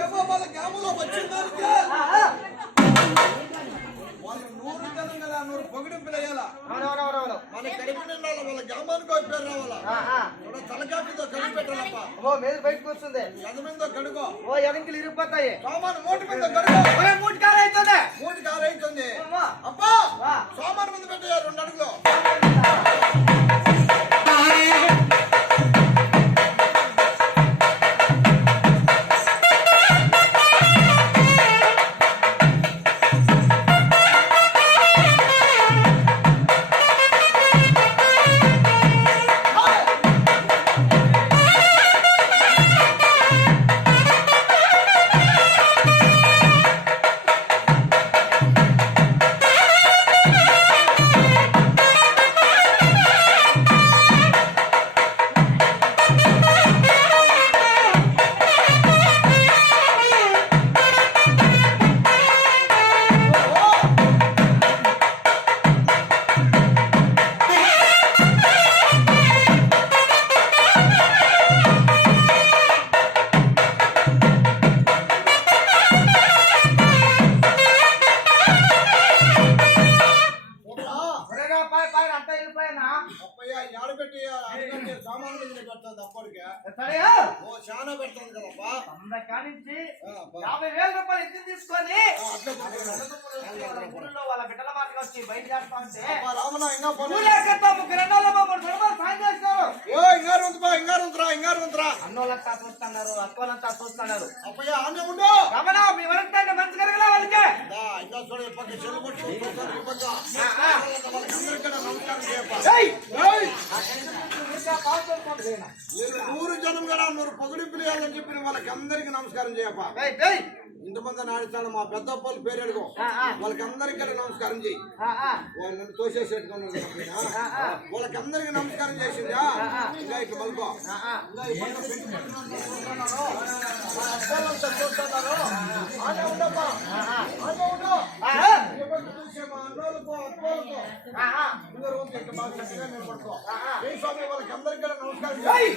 ఏమో వాళ్ళ గ్రామంలో వచ్చిందానికి వాళ్ళు 100 జనం కదా 100 పొగిడింపులు వేయాలా. మన కడుపు నిండా వాళ్ళ గ్రామానికి పేరు రావాలా. తలకాపితో కడుగు పెట్టాలప్ప. మీద బయటకు వస్తుంది. ఎదమిందో కడుగో. ఎదంకిలు ఇరిగిపోతాయి. సామాను మూటి మీద కడుగో. మూటి కారు అవుతుంది. మూటి కారు అవుతుంది. అబ్బా సామాను మీద పెట్టాయా 2 అడుగులు. చాలా పెడుతుంది కదప్పా. 50,000 రూపాయలు ఎత్తి తీసుకొని ఊళ్ళో వాళ్ళ బిడ్డల మాట వచ్చి బయట చేస్తా ఉంటే అన్నోళ్ళంతా చూస్తున్నారు, అక్కలంతా చూస్తున్నారు. రమణ మీ వరకు మంచి కరగల వాళ్ళకి ఊరు జనం కూడా 100 పొగిడింపులు వేయాలని చెప్పిన వాళ్ళకి అందరికి నమస్కారం చేయప్ప. ఇంతమంది నాడుతాడు మా పెద్దప్పలు పేరు అడుగు వాళ్ళకి అందరికీ నమస్కారం చేయి. వాళ్ళని తోసేసేట్టుకున్నారు వాళ్ళకి అందరికి నమస్కారం చేసిందా. ఇంకా ఇట్లా మలుకో చూస్తున్నారు. స్వామి వాళ్ళకి అందరికీ నమస్కారం చేయి.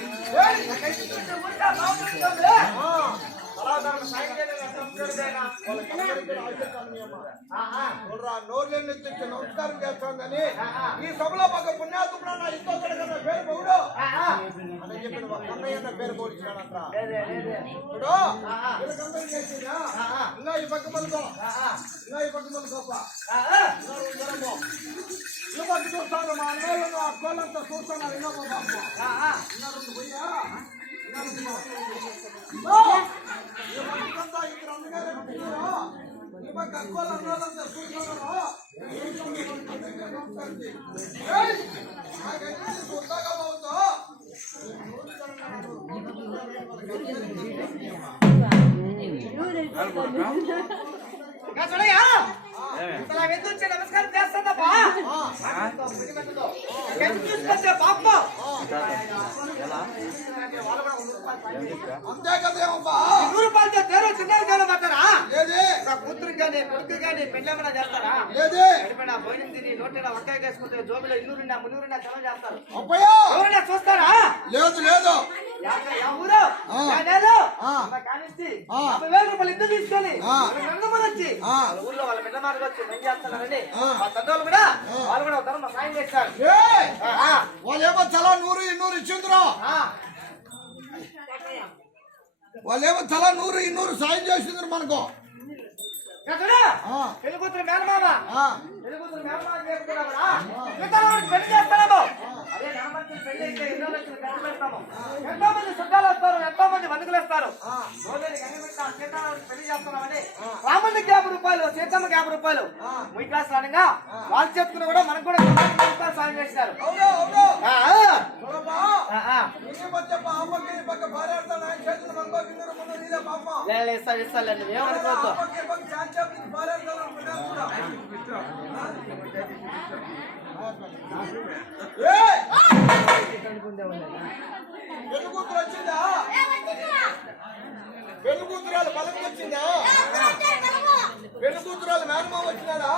నోర్లేని నమస్కారం చేస్తాను. ఈ సభలో మాకు పుణ్యాత్ముడు నా ఇంట్లో కన్నా పేరు పొగుడు అని చెప్పిన కన్నయ్య పేరు పోలిచాడంట. ఇప్పుడు వీళ్ళకందరూ చేసిందా ఇంకా ఈ పక్క మలుకో ఇంకా ఈ పక్క మలుకోప ఈ పక్క చూస్తాను. మా అన్నోళ్ళను అక్కోళ్ళంతా చూస్తున్నారు. ఇంకా పోయా నమస్కారం చేస్తానప్పా. పాప అంతే కదేమబ్బా. 100 రూపాయలతో తేరో చిన్నది తేరో మాట్లారా కూతురు కానీ కొడుకు కానీ పెళ్ళేమన్నా చేస్తారా? ఎడిపోయినా భోజనం తిని నోటిలో వంకాయ వేసుకుంటే జోబిలో 200 300 చలం చేస్తారు. ఎవరైనా చూస్తారా? లేదు లేదు. ఊరు కానిచ్చి 50,000 రూపాయలు ఇద్దరు తీసుకొని వచ్చి ఊళ్ళో వాళ్ళ బిడ్డ మార్గం వచ్చి ఏం చేస్తున్నారని మా పెద్దోళ్ళు కూడా వాళ్ళు కూడా ధర్మ సాయం చేస్తారు. వాళ్ళేమో తలా 100 200 ఇచ్చిండ్రు. వాళ్ళేమో తలా 100 200 సాయం చేసిండ్రు మనకు. పెళ్లి కూతురు మేనమామ పెళ్లి కూతురు మేనమామ పెళ్లి చేస్తాము. అదే నమ్మకం పెళ్లి అయితే 2 లక్షలు ఖర్చు పెడతాము. ఎంతో మంది చుట్టాలు వస్తారు, ఎంతో మంది వందుకులు వస్తారు. పెళ్లి చేస్తున్నామని రాముడికి 50 రూపాయలు, సీతమ్మకి 50 రూపాయలు మీ క్లాస్ రానిగా వాళ్ళు చెప్పుకున్నా కూడా మనకు కూడా సాయం చేస్తారు. ఇస్తానండి ఏమనుకోవద్దు. పెళ్లి కూతురు వచ్చిందా? పెళ్లి కూతురాలు బలం వచ్చిందా? పెళ్లి కూతురాలు మేనమామ వచ్చినాడా?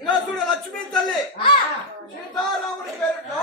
ఇంకా చూడు లక్ష్మీ తల్లి సీతారాముడి పేరుతో